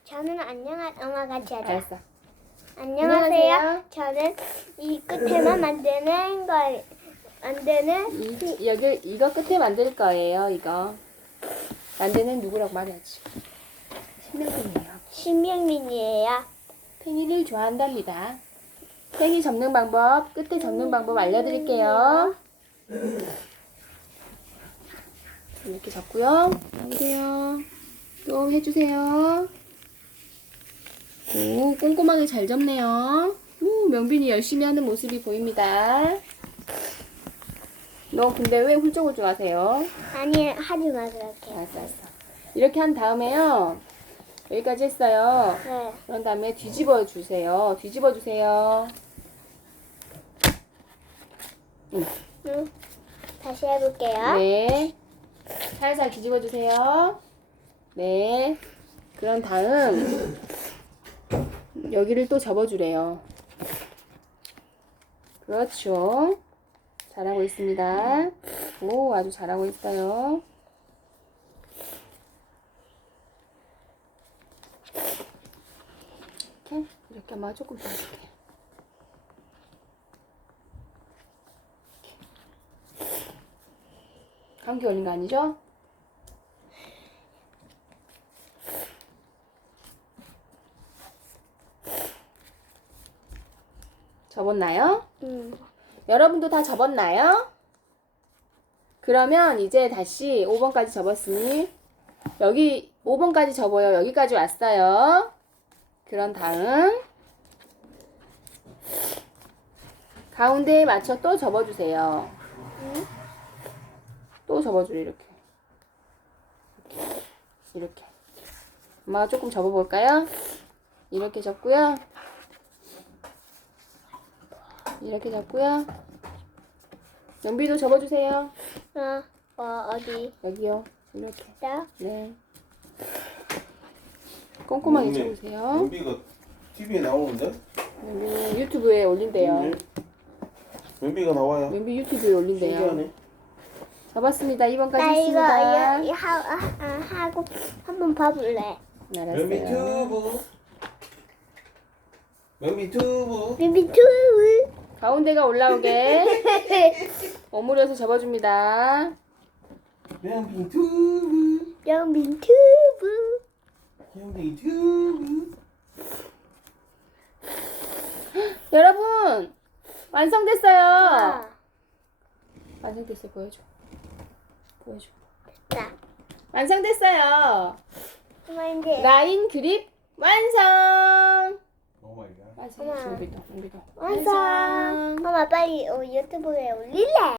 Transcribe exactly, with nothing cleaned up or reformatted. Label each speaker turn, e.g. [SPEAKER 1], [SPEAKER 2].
[SPEAKER 1] 저는 안녕하 엄마 같이 하자.
[SPEAKER 2] 알았어.
[SPEAKER 1] 안녕하세요.
[SPEAKER 2] 안녕하세요.
[SPEAKER 1] 저는 이 끝에만 만드는 걸 만드는
[SPEAKER 2] 이, 여기 이거 끝에 만들 거예요. 이거 만드는 누구라고 말해야지. 신명빈이에요.
[SPEAKER 1] 신명민이에요.
[SPEAKER 2] 팽이를 좋아한답니다. 팽이 접는 방법, 끝에 접는 방법 알려드릴게요. 이렇게 접고요. 여보세요. 또 해주세요. 오, 꼼꼼하게 잘 접네요. 오, 명빈이 열심히 하는 모습이 보입니다. 너 근데 왜 훌쩍훌쩍 하세요?
[SPEAKER 1] 아니 하지 마 그렇게.
[SPEAKER 2] 알았어, 알았어. 이렇게 한 다음에요. 여기까지 했어요.
[SPEAKER 1] 네.
[SPEAKER 2] 그런 다음에 뒤집어 주세요. 뒤집어 주세요. 응.
[SPEAKER 1] 응. 다시 해볼게요.
[SPEAKER 2] 네. 살살 뒤집어 주세요. 네. 그런 다음 여기를 또 접어 주래요. 그렇죠. 잘하고 있습니다. 오, 아주 잘하고 있어요. 이렇게 이렇게 엄마가 조금 도와줄게요. 감기 걸린 거 아니죠? 접었나요?
[SPEAKER 1] 응.
[SPEAKER 2] 여러분도 다 접었나요? 그러면 이제 다시 오 번까지 접었으니 여기 오 번까지 접어요. 여기까지 왔어요. 그런 다음 가운데에 맞춰 또 접어주세요.
[SPEAKER 1] 응?
[SPEAKER 2] 또 접어줘요. 이렇게 이렇게 엄마가 조금 접어볼까요? 이렇게 접고요. 이렇게 접고요. 연비도 접어주세요.
[SPEAKER 1] 어, 어 어디?
[SPEAKER 2] 여기요. 이렇게.
[SPEAKER 1] 자,
[SPEAKER 2] 네. 꼼꼼하게
[SPEAKER 3] 연비,
[SPEAKER 2] 접으세요.
[SPEAKER 3] 연비가 티비에 나오는데?
[SPEAKER 2] 연비 유튜브에 올린대요.
[SPEAKER 3] 네. 연비가 나와요.
[SPEAKER 2] 연비 유튜브에 올린대요.
[SPEAKER 3] 신기하네.
[SPEAKER 2] 접었습니다. 이 번까지
[SPEAKER 1] 나 이거
[SPEAKER 2] 했습니다.
[SPEAKER 1] 이, 이 하, 아, 아, 하고 한번 봐볼래.
[SPEAKER 3] 연비
[SPEAKER 2] 알았어요.
[SPEAKER 3] 튜브. 연비 튜브.
[SPEAKER 1] 비비 투.
[SPEAKER 2] 가운데가 올라오게 오므려서 접어줍니다.
[SPEAKER 3] 연비 튜브.
[SPEAKER 1] 영빈 튜브.
[SPEAKER 3] 연비 튜브.
[SPEAKER 2] 여러분 완성됐어요.
[SPEAKER 1] 아,
[SPEAKER 2] 완성됐어요. 보여줘. 보여줘.
[SPEAKER 1] 자,
[SPEAKER 2] 완성됐어요.
[SPEAKER 1] 엄마 이제
[SPEAKER 2] 라인 그립 완성.
[SPEAKER 3] 오 마이 갓.
[SPEAKER 2] 완성.
[SPEAKER 1] 엄마.
[SPEAKER 2] 준비도 준비도.
[SPEAKER 1] 완성. 엄마 빨리 어, 유튜브에 올릴래.